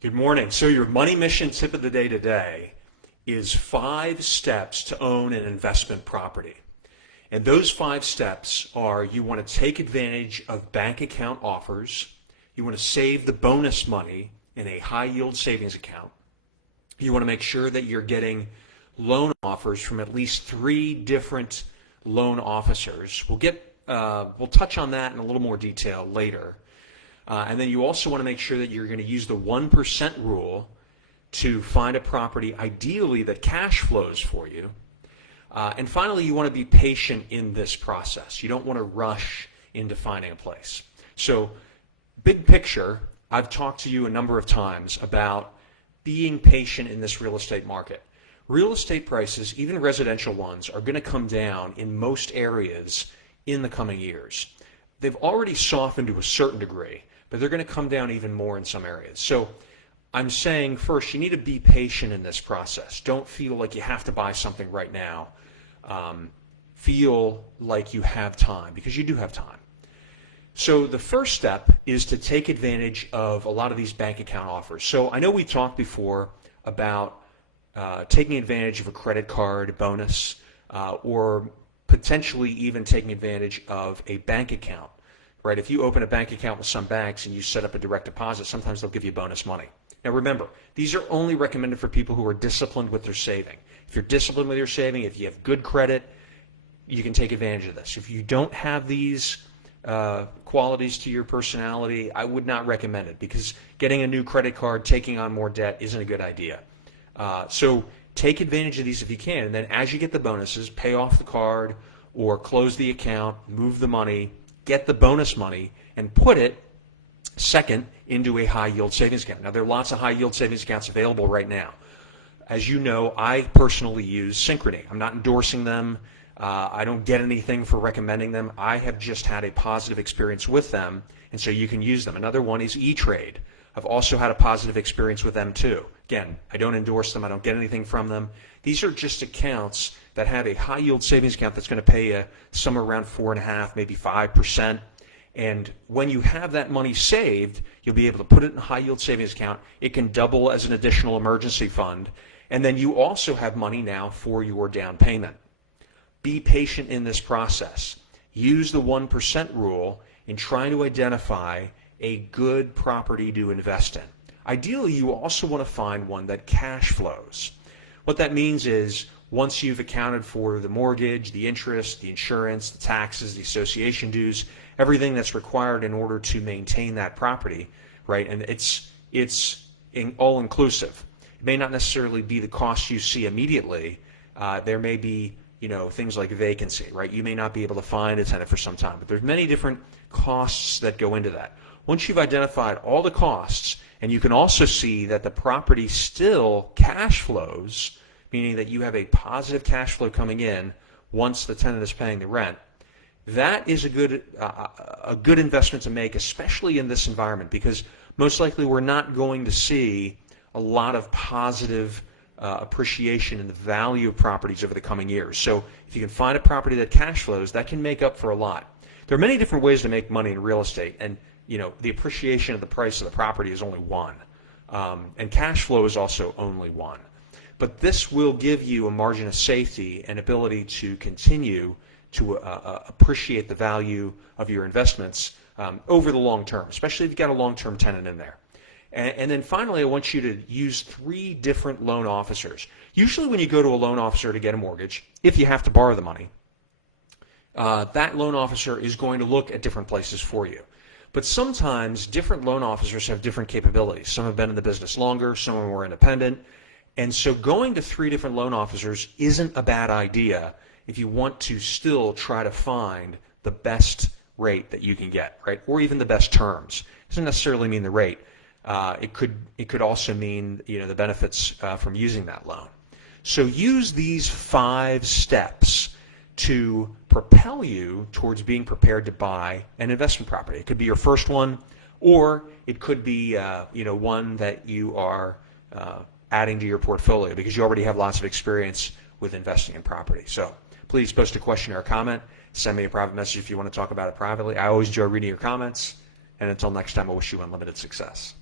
Good morning. So your money mission tip of the day today is 5 steps to own an investment property. And those 5 steps are: you want to take advantage of bank account offers, you want to save the bonus money in a high yield savings account, you want to make sure that you're getting loan offers from at least 3 different loan officers. We'll touch on that in a little more detail later. And then you also want to make sure that you're going to use the 1% rule to find a property, ideally, that cash flows for you. And finally, you want to be patient in this process. You don't want to rush into finding a place. So, big picture, I've talked to you a number of times about being patient in this real estate market. Real estate prices, even residential ones, are going to come down in most areas in the coming years. They've already softened to a certain degree, but they're going to come down even more in some areas. So I'm saying, first, you need to be patient in this process. Don't feel like you have to buy something right now. Feel like you have time, because you do have time. So the first step is to take advantage of a lot of these bank account offers. So I know we talked before about taking advantage of a credit card bonus, or potentially even taking advantage of a bank account. Right? If you open a bank account with some banks and you set up a direct deposit, sometimes they'll give you bonus money. Now remember, these are only recommended for people who are disciplined with their saving. If you're disciplined with your saving, if you have good credit, you can take advantage of this. If you don't have these qualities to your personality, I would not recommend it, because getting a new credit card, taking on more debt isn't a good idea. So take advantage of these if you can, and then as you get the bonuses, pay off the card or close the account, move the money, get the bonus money, and put it, second, into a high yield savings account. Now, there are lots of high yield savings accounts available right now. As you know, I personally use Synchrony. I'm not endorsing them. I don't get anything for recommending them. I have just had a positive experience with them, and so you can use them. Another one is E-Trade. I've also had a positive experience with them too. Again, I don't endorse them. I don't get anything from them. These are just accounts that have a high yield savings account that's going to pay you somewhere around 4.5%, maybe 5%. And when you have that money saved, you'll be able to put it in a high yield savings account. It can double as an additional emergency fund. And then you also have money now for your down payment. Be patient in this process. Use the 1% rule in trying to identify a good property to invest in. Ideally, you also want to find one that cash flows. What that means is, once you've accounted for the mortgage, the interest, the insurance, the taxes, the association dues, everything that's required in order to maintain that property, right? And it's all inclusive. It may not necessarily be the cost you see immediately. There may be, things like vacancy, right? You may not be able to find a tenant for some time, but there's many different costs that go into that. Once you've identified all the costs, and you can also see that the property still cash flows, meaning that you have a positive cash flow coming in once the tenant is paying the rent, that is a good investment to make, especially in this environment, because most likely we're not going to see a lot of positive appreciation in the value of properties over the coming years. So if you can find a property that cash flows, that can make up for a lot. There are many different ways to make money in real estate, and the appreciation of the price of the property is only one, and cash flow is also only one. But this will give you a margin of safety and ability to continue to appreciate the value of your investments over the long term, especially if you've got a long-term tenant in there. And then finally, I want you to use 3 different loan officers. Usually when you go to a loan officer to get a mortgage, if you have to borrow the money, that loan officer is going to look at different places for you. But sometimes different loan officers have different capabilities. Some have been in the business longer, some are more independent. And so going to 3 different loan officers isn't a bad idea if you want to still try to find the best rate that you can get, right? Or even the best terms. It doesn't necessarily mean the rate. It could also mean the benefits from using that loan. So use these 5 steps to propel you towards being prepared to buy an investment property. It could be your first one, or it could be one that you are adding to your portfolio because you already have lots of experience with investing in property. So please post a question or a comment. Send me a private message if you want to talk about it privately. I always enjoy reading your comments. And until next time, I wish you unlimited success.